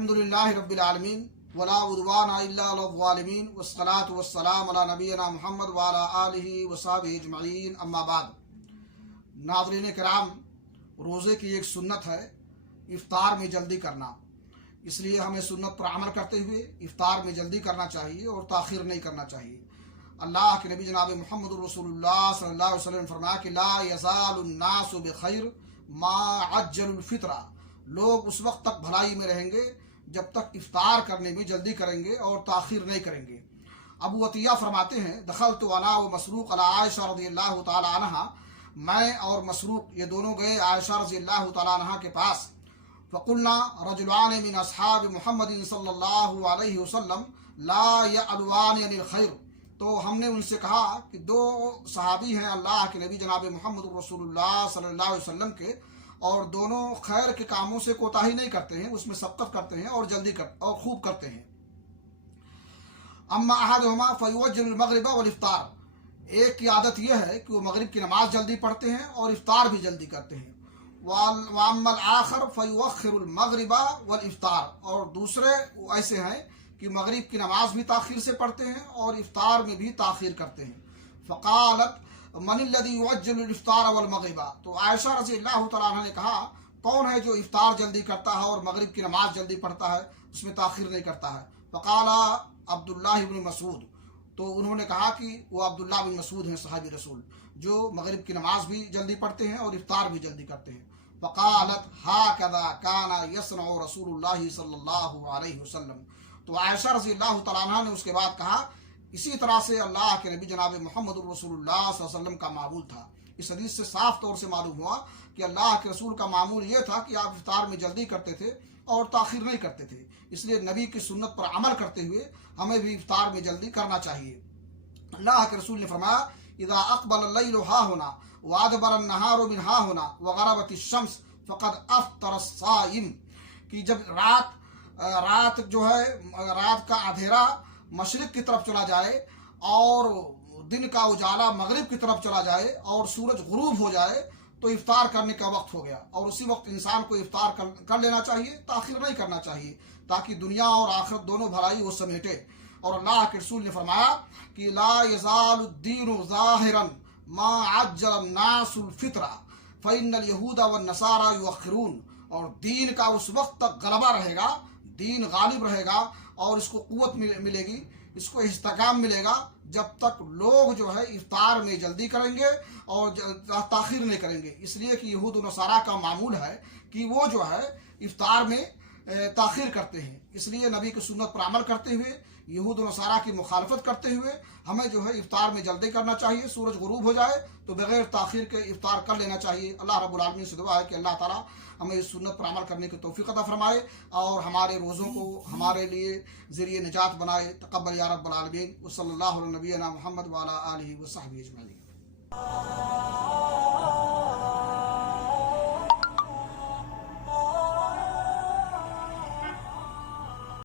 अल्हम्दुलिल्लाहि रब्बिल आलमीन वला उद्वान इल्ला अला ज़ालिमीन वस्सलातु वस्सलाम अला नबीना मुहम्मद व अला आलिहि व सहबिहि अजमईन अम्मा बाद। नाज़रीन किराम, रोज़े की एक सुन्नत है इफ्तार में जल्दी करना, इसलिए हमें सुन्नत पर अमल करते हुए इफ्तार में जल्दी करना चाहिए और ताख़ीर नहीं करना चाहिए। अल्लाह के नबी जनाब मुहम्मद रसूलुल्लाह सल्लल्लाहु अलैहि वसल्लम ने फरमाया कि ला यज़ालुन्नासु बिखैर मा अज्जलुल फित्रा, लोग उस वक्त तक भलाई में रहेंगे जब तक इफ्तार करने में जल्दी करेंगे और ताख़ीर नहीं करेंगे। अबू अतिया फरमाते हैं, दखलतु अना व मसरूक़ अला आयशा रज़ियल्लाहु तआला अन्हा, मैं और मसरूक़ ये दोनों गए आयशा रज़ियल्लाहु तआला अन्हा के पास। फ़क़ुलना रजुलान मिन अस्हाब मुहम्मदिन सल्लल्लाहु अलैहि वसल्लम ला यअलवान अनिल खैर, तो हमने उनसे कहा कि दो सहाबी हैं अल्लाह के नबी जनाब मुहम्मद रसूलुल्लाह सल्लल्लाहु अलैहि वसल्लम के, और दोनों खैर के कामों से कोताही नहीं करते हैं, उसमें सबकत करते हैं और जल्दी और खूब करते हैं। अम्मा अहदुहुमा फयुज्जिलुल मग़रिबा वल इफ्तार, एक की आदत यह है कि वो मगरिब की नमाज जल्दी पढ़ते हैं और इफ्तार भी जल्दी करते हैं। वअम्मल आखर फयुअख्खिरुल मग़रिबा वल इफ्तार, और दूसरे ऐसे हैं कि मगरिब की नमाज भी ताख़ीर से पढ़ते हैं और इफ्तार में भी ताख़ीर करते हैं। फ़क़ालत मनिल्लज़ी युअज्जिलुल इफ्तार वल मग़रिबा, तो आयशा रज़ियल्लाहु तआला अन्हा ने कहा, कौन है जो इफ्तार जल्दी करता है और मगरिब की नमाज जल्दी पढ़ता है, उसमें ताख़ीर नहीं करता है। फ़क़ाला अब्दुल्लाह इब्न मसूद, तो उन्होंने कहा कि वो अब्दुल्लाह बिन मसूद हैं सहाबी रसूल, जो मगरिब की नमाज भी जल्दी पढ़ते हैं और इफ्तार भी जल्दी करते हैं। फ़क़ालत हाकज़ा काना यसनउ रसूलुल्लाह सल्लल्लाहु अलैहि वसल्लम, तो आयशा रज़ियल्लाहु तआला अन्हा ने उसके बाद कहा, इसी तरह से अल्लाह के नबी जनाब मुहम्मद रसूलुल्लाह सल्लल्लाहु अलैहि वसल्लम का मामूल था। इस हदीस से साफ तौर से मालूम हुआ कि अल्लाह के रसूल का मामूल ये था कि आप इफ्तार में जल्दी करते थे और ताख़ीर नहीं करते थे। इसलिए नबी की सुन्नत पर अमल करते हुए हमें भी इफ्तार में जल्दी करना चाहिए। अल्लाह के रसूल ने फरमाया, इज़ा अक़बल अल-लैलु हाहुना व अदबर अन-नहारु मिन हाहुना व ग़रबत अश-शम्स फ़क़द अफ़्तर अस-साइम, कि जब रात जो है, रात का अंधेरा मशरिक़ की तरफ चला जाए और दिन का उजाला मगरिब की तरफ चला जाए और सूरज गुरूब हो जाए, तो इफ्तार करने का वक्त हो गया, और उसी वक्त इंसान को इफ्तार कर लेना चाहिए, ताख़ीर नहीं करना चाहिए, ताकि दुनिया और आखिरत दोनों भलाई वो समेटे। और अल्लाह के रसूल ने फरमाया कि ला यज़ालुद्दीनु ज़ाहिरन मा अज्जल नासुल फित्रा फ़इन्नल यहूदा वन नसारा युअख्खिरून, और दीन का उस वक्त तक गलबा रहेगा, दीन गालिब रहेगा और इसको क़ुव्वत मिलेगी, इसको इस्तेकाम मिलेगा जब तक लोग जो है इफ्तार में जल्दी करेंगे और ताख़ीर नहीं करेंगे। इसलिए कि यहूद और नसारा का मामूल है कि वो जो है इफ्तार में ताख़ीर करते हैं। इसलिए नबी की सुन्नत पर अमल करते हुए यहूद और नसारा की मुखालफत करते हुए हमें जो है इफ्तार में जल्दी करना चाहिए। सूरज गुरूब हो जाए तो बग़ैर ताख़ीर के इफ्तार कर लेना चाहिए। अल्लाह रब्बुल आलमीन से दुआ है कि अल्लाह ताला हमें इस सुन्नत पर अमल करने की तौफ़ीक़ अता फरमाए और हमारे रोज़ों को हमारे लिए ज़रिए निजात बनाए। तक़ब्बल या रब्बल आलमीन। व सल्लल्लाहु अला नबीना मुहम्मद व अला आलिहि व सहबिहि अजमईन।